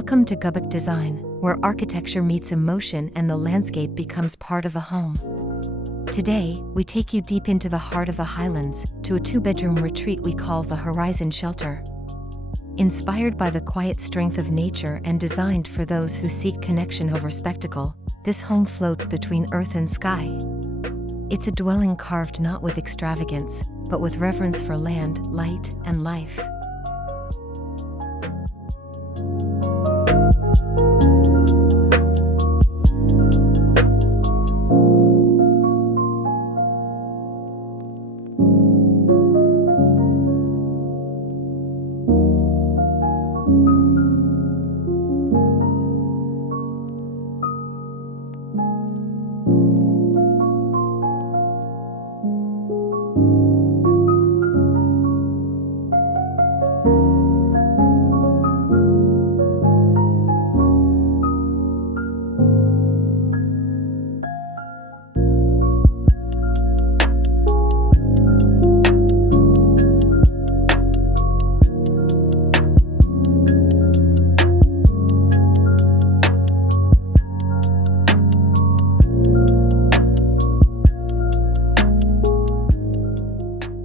Welcome to Gubuk Design, where architecture meets emotion and the landscape becomes part of the home. Today, we take you deep into the heart of the highlands, to a two-bedroom retreat we call the Horizon Shelter. Inspired by the quiet strength of nature and designed for those who seek connection over spectacle, this home floats between earth and sky. It's a dwelling carved not with extravagance, but with reverence for land, light, and life.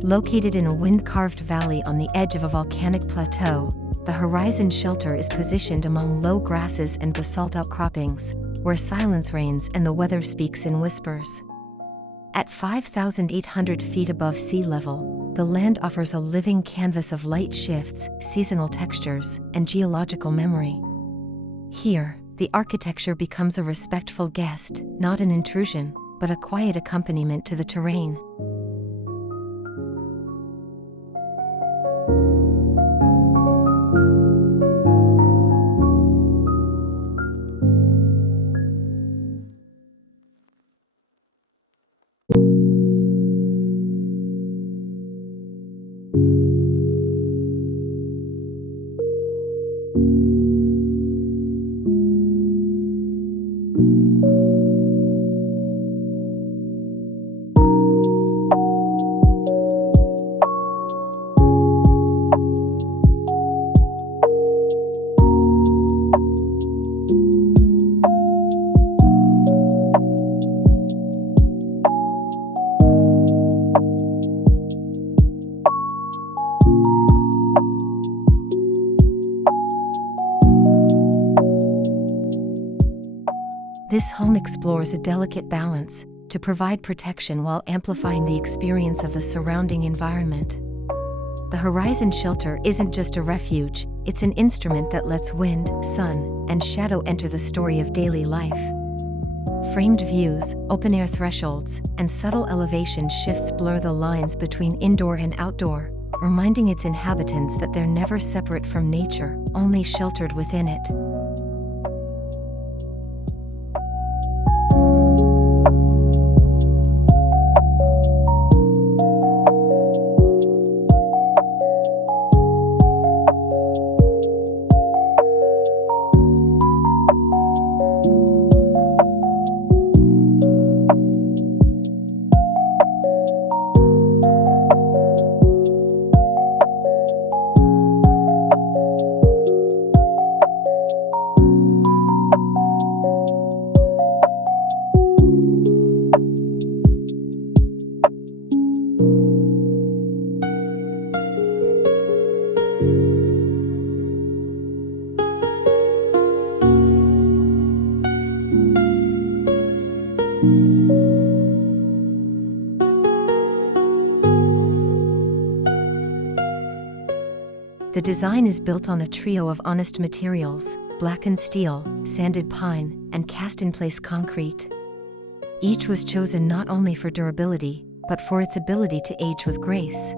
Located in a wind-carved valley on the edge of a volcanic plateau, the Horizon Shelter is positioned among low grasses and basalt outcroppings, where silence reigns and the weather speaks in whispers. At 5,800 feet above sea level, the land offers a living canvas of light shifts, seasonal textures, and geological memory. Here, the architecture becomes a respectful guest, not an intrusion, but a quiet accompaniment to the terrain. This home explores a delicate balance to provide protection while amplifying the experience of the surrounding environment. The Horizon Shelter isn't just a refuge, it's an instrument that lets wind, sun, and shadow enter the story of daily life. Framed views, open-air thresholds, and subtle elevation shifts blur the lines between indoor and outdoor, reminding its inhabitants that they're never separate from nature, only sheltered within it. The design is built on a trio of honest materials: blackened steel, sanded pine, and cast-in-place concrete. Each was chosen not only for durability, but for its ability to age with grace.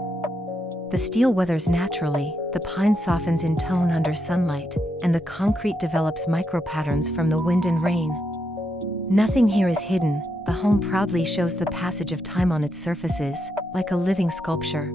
The steel weathers naturally, the pine softens in tone under sunlight, and the concrete develops micro-patterns from the wind and rain. Nothing here is hidden, the home proudly shows the passage of time on its surfaces, like a living sculpture.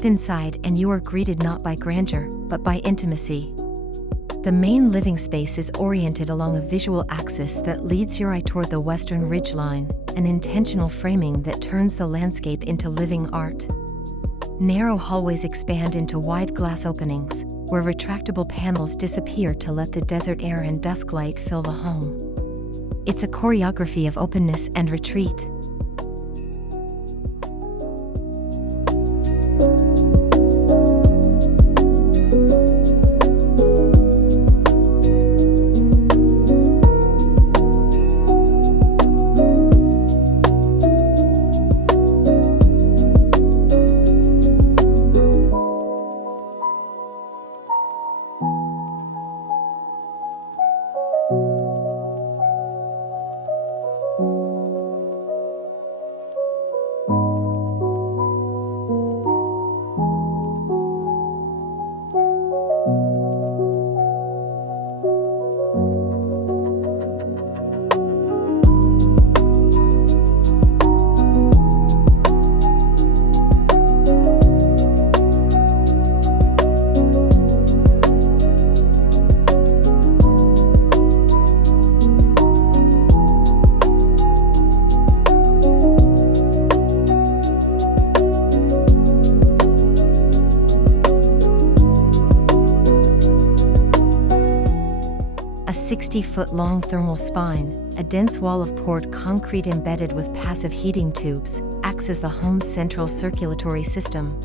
Step inside and you are greeted not by grandeur, but by intimacy. The main living space is oriented along a visual axis that leads your eye toward the western ridgeline, an intentional framing that turns the landscape into living art. Narrow hallways expand into wide glass openings, where retractable panels disappear to let the desert air and dusk light fill the home. It's a choreography of openness and retreat. A 60-foot-long thermal spine, a dense wall of poured concrete embedded with passive heating tubes, acts as the home's central circulatory system.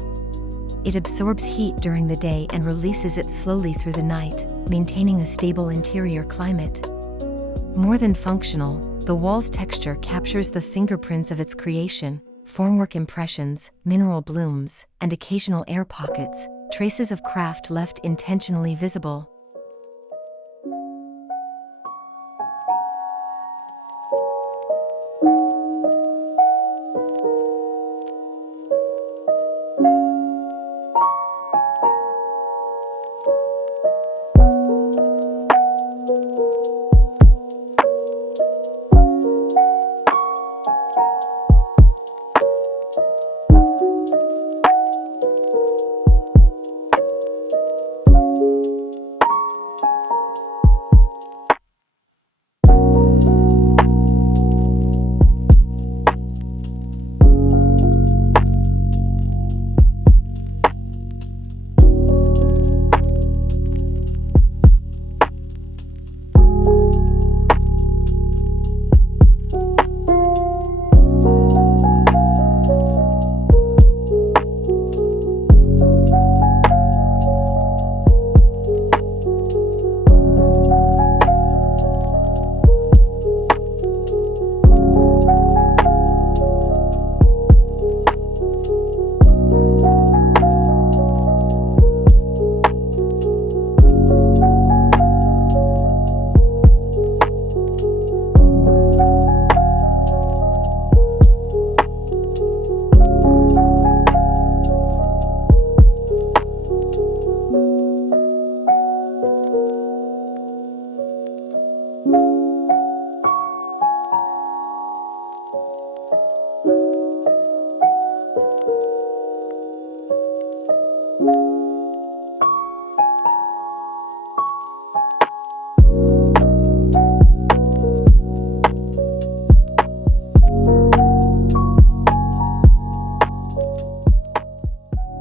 It absorbs heat during the day and releases it slowly through the night, maintaining a stable interior climate. More than functional, the wall's texture captures the fingerprints of its creation: formwork impressions, mineral blooms, and occasional air pockets, traces of craft left intentionally visible.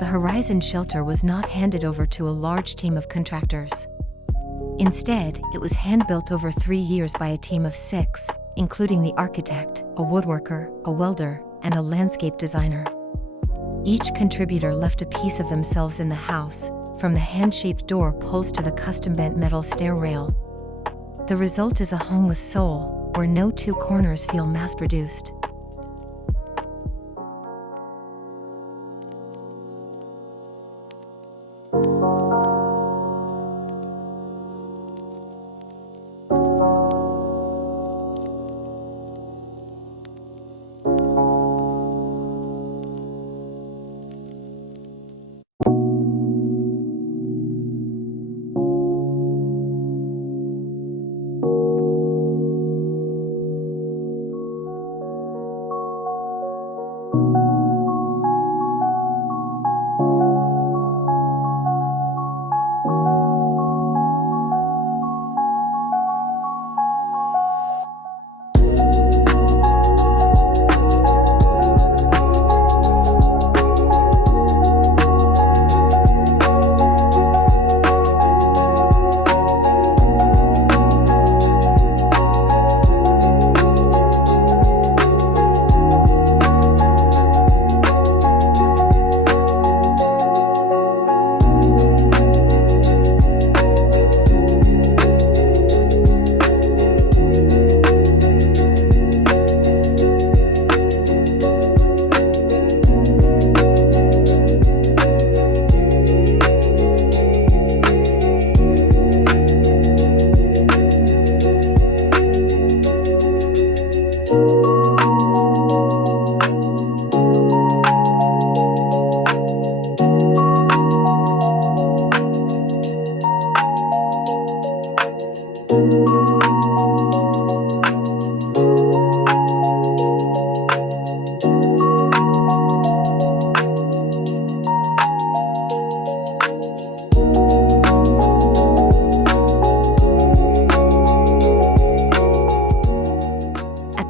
Horizon Shelter was not handed over to a large team of contractors. Instead, it was hand-built over 3 years by a team of 6, including the architect, a woodworker, a welder, and a landscape designer. Each contributor left a piece of themselves in the house, from the hand-shaped door pulls to the custom-bent metal stair rail. The result is a home with soul, where no two corners feel mass-produced.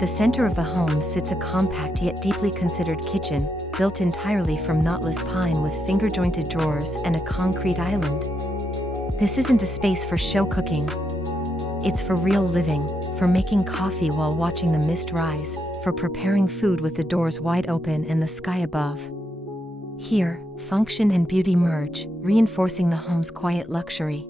the center of the home sits a compact yet deeply considered kitchen, built entirely from knotless pine with finger-jointed drawers and a concrete island. This isn't a space for show cooking. It's for real living, for making coffee while watching the mist rise, for preparing food with the doors wide open and the sky above. Here, function and beauty merge, reinforcing the home's quiet luxury.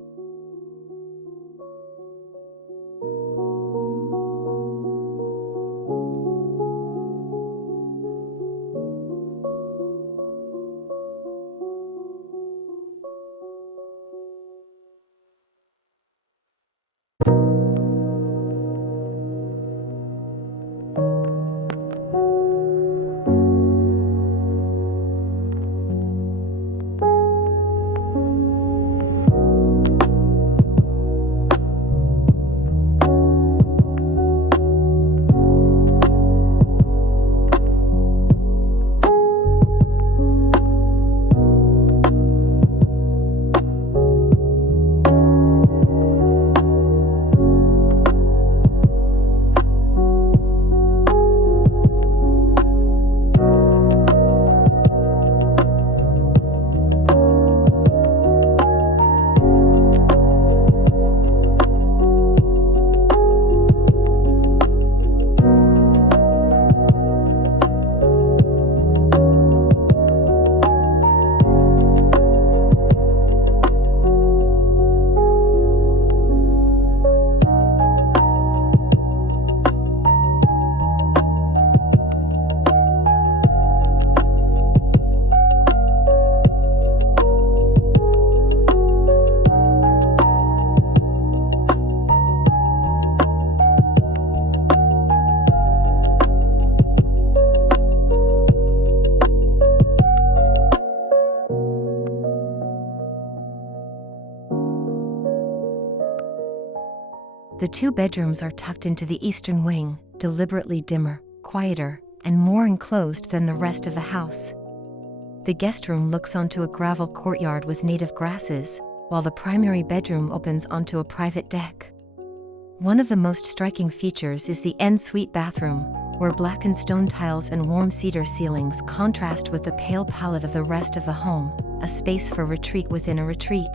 The two bedrooms are tucked into the eastern wing, deliberately dimmer, quieter, and more enclosed than the rest of the house. The guest room looks onto a gravel courtyard with native grasses, while the primary bedroom opens onto a private deck. One of the most striking features is the en-suite bathroom, where blackened stone tiles and warm cedar ceilings contrast with the pale palette of the rest of the home, a space for retreat within a retreat.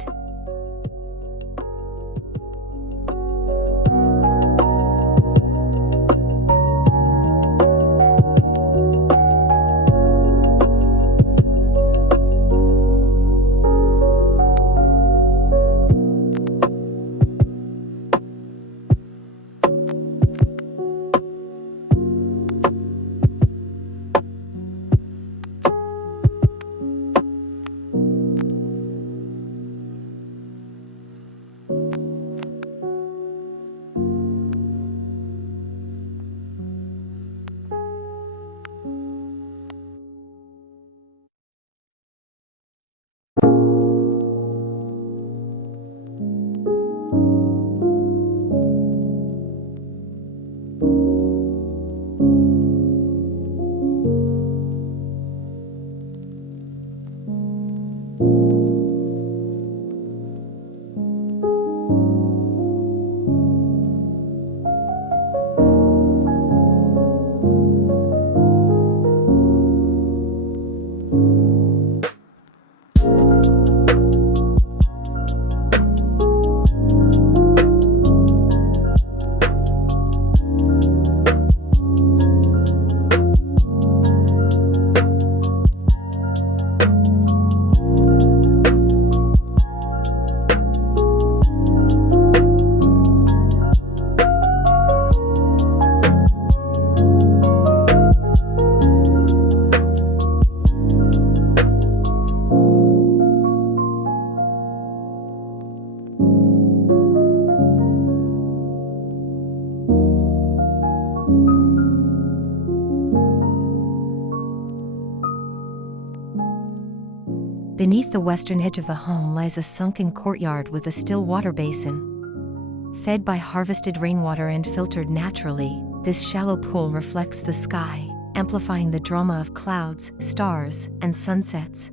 Beneath the western edge of the home lies a sunken courtyard with a still water basin. Fed by harvested rainwater and filtered naturally, this shallow pool reflects the sky, amplifying the drama of clouds, stars, and sunsets.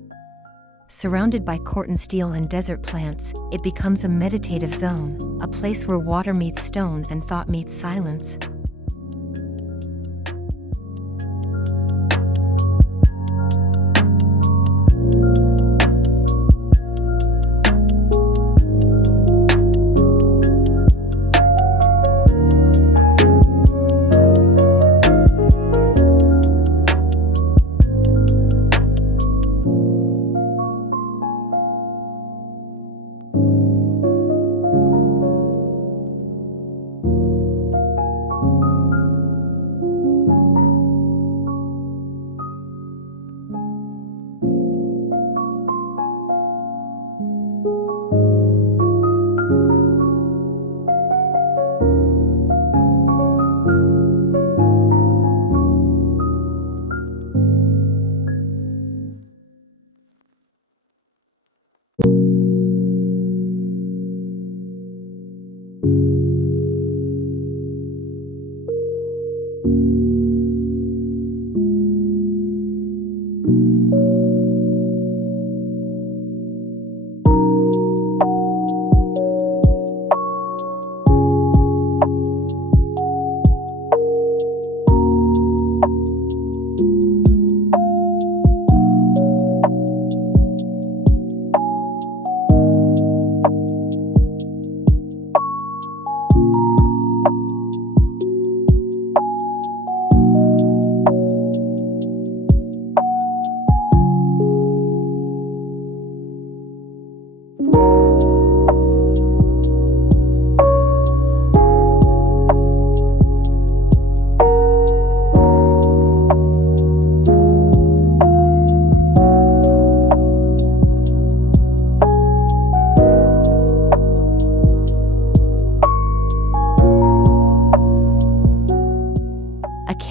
Surrounded by corten steel and desert plants, it becomes a meditative zone, a place where water meets stone and thought meets silence.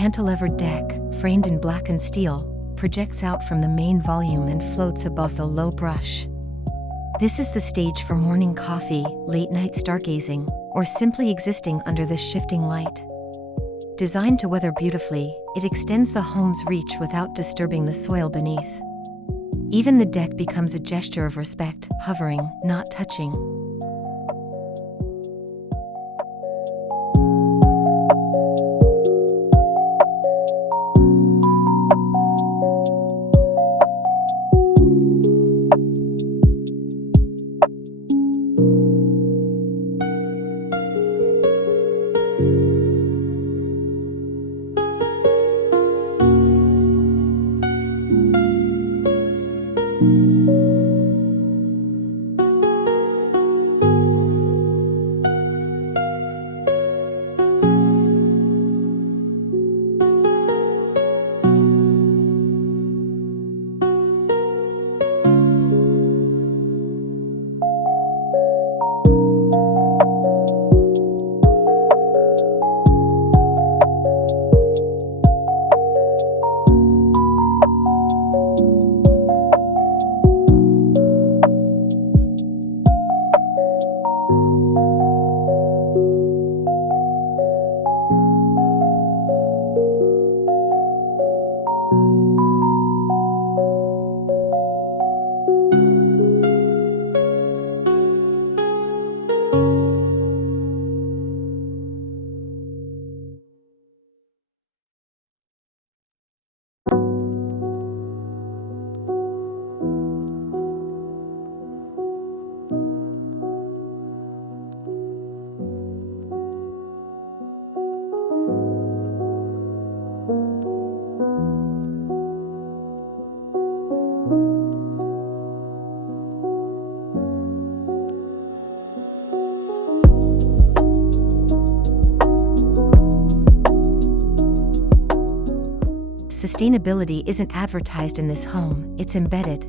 cantilevered deck, framed in blackened steel, projects out from the main volume and floats above the low brush. This is the stage for morning coffee, late-night stargazing, or simply existing under this shifting light. Designed to weather beautifully, it extends the home's reach without disturbing the soil beneath. Even the deck becomes a gesture of respect, hovering, not touching. Sustainability isn't advertised in this home, it's embedded.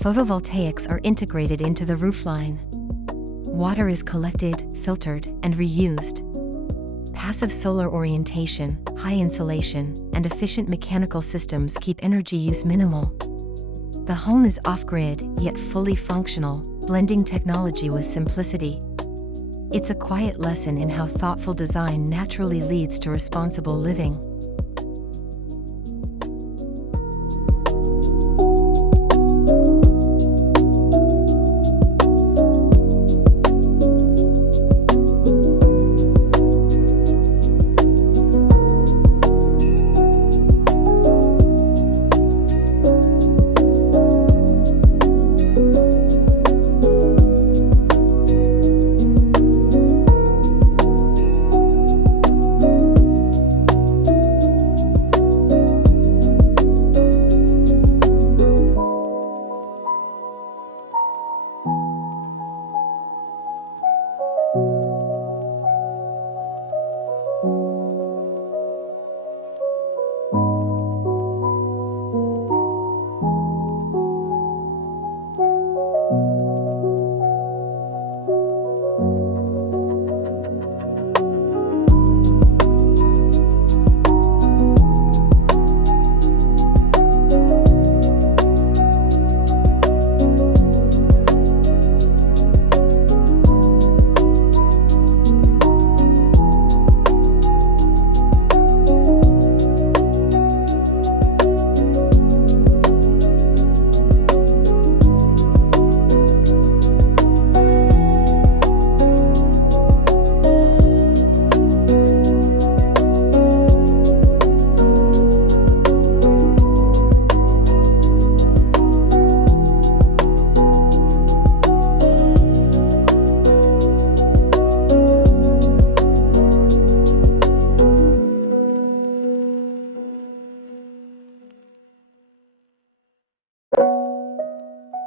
Photovoltaics are integrated into the roofline. Water is collected, filtered, and reused. Passive solar orientation, high insulation, and efficient mechanical systems keep energy use minimal. The home is off-grid, yet fully functional, blending technology with simplicity. It's a quiet lesson in how thoughtful design naturally leads to responsible living.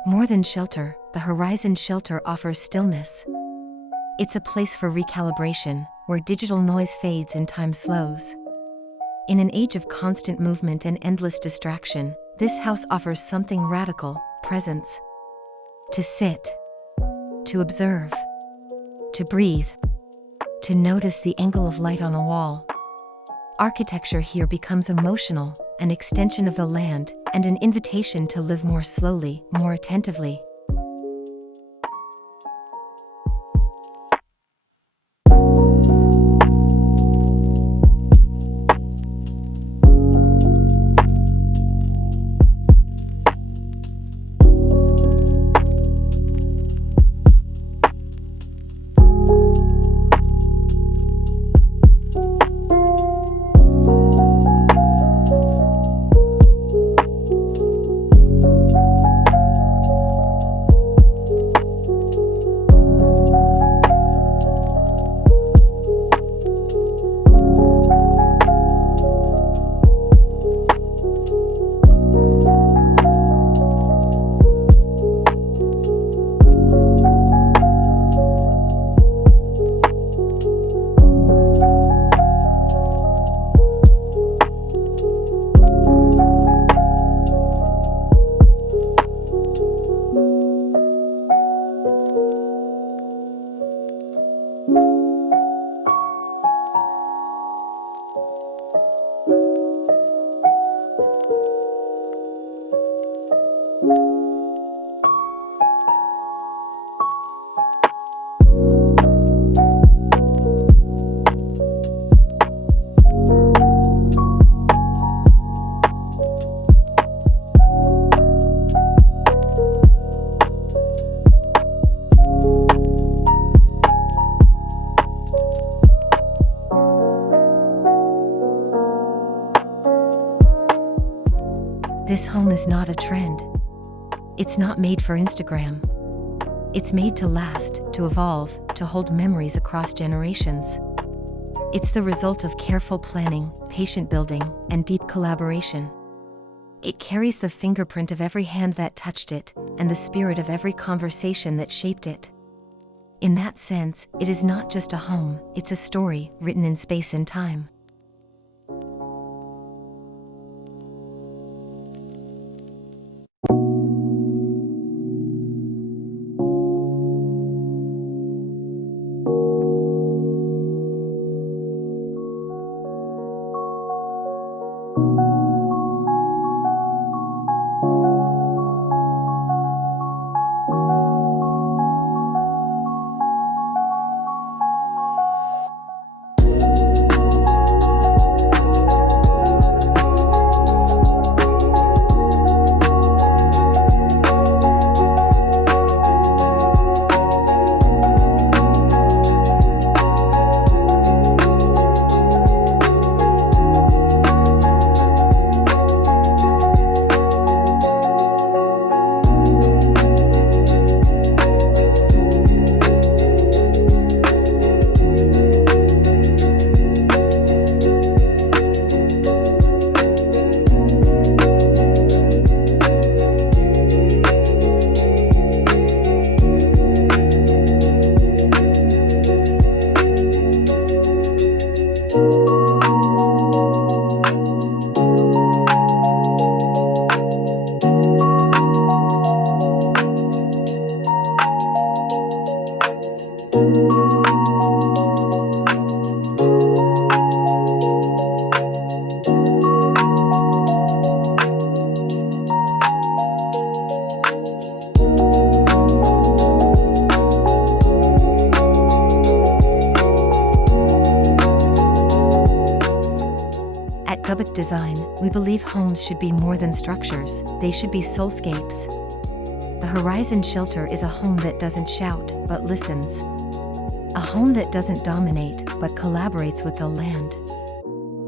More than shelter, the Horizon shelter offers stillness. It's a place for recalibration, where digital noise fades and time slows. In an age of constant movement and endless distraction, this house offers something radical: presence. To sit, to observe, to breathe, to notice the angle of light on a wall. Architecture here becomes emotional, an extension of the land, and an invitation to live more slowly, more attentively. This home is not a trend. It's not made for Instagram. It's made to last, to evolve, to hold memories across generations. It's the result of careful planning, patient building, and deep collaboration. It carries the fingerprint of every hand that touched it, and the spirit of every conversation that shaped it. In that sense, it is not just a home, it's a story written in space and time. At Gubuk Design, we believe homes should be more than structures, they should be soulscapes. The Horizon Shelter is a home that doesn't shout, but listens. A home that doesn't dominate, but collaborates with the land.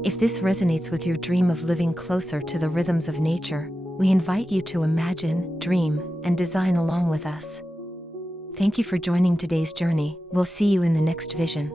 If this resonates with your dream of living closer to the rhythms of nature, we invite you to imagine, dream, and design along with us. Thank you for joining today's journey. We'll see you in the next vision.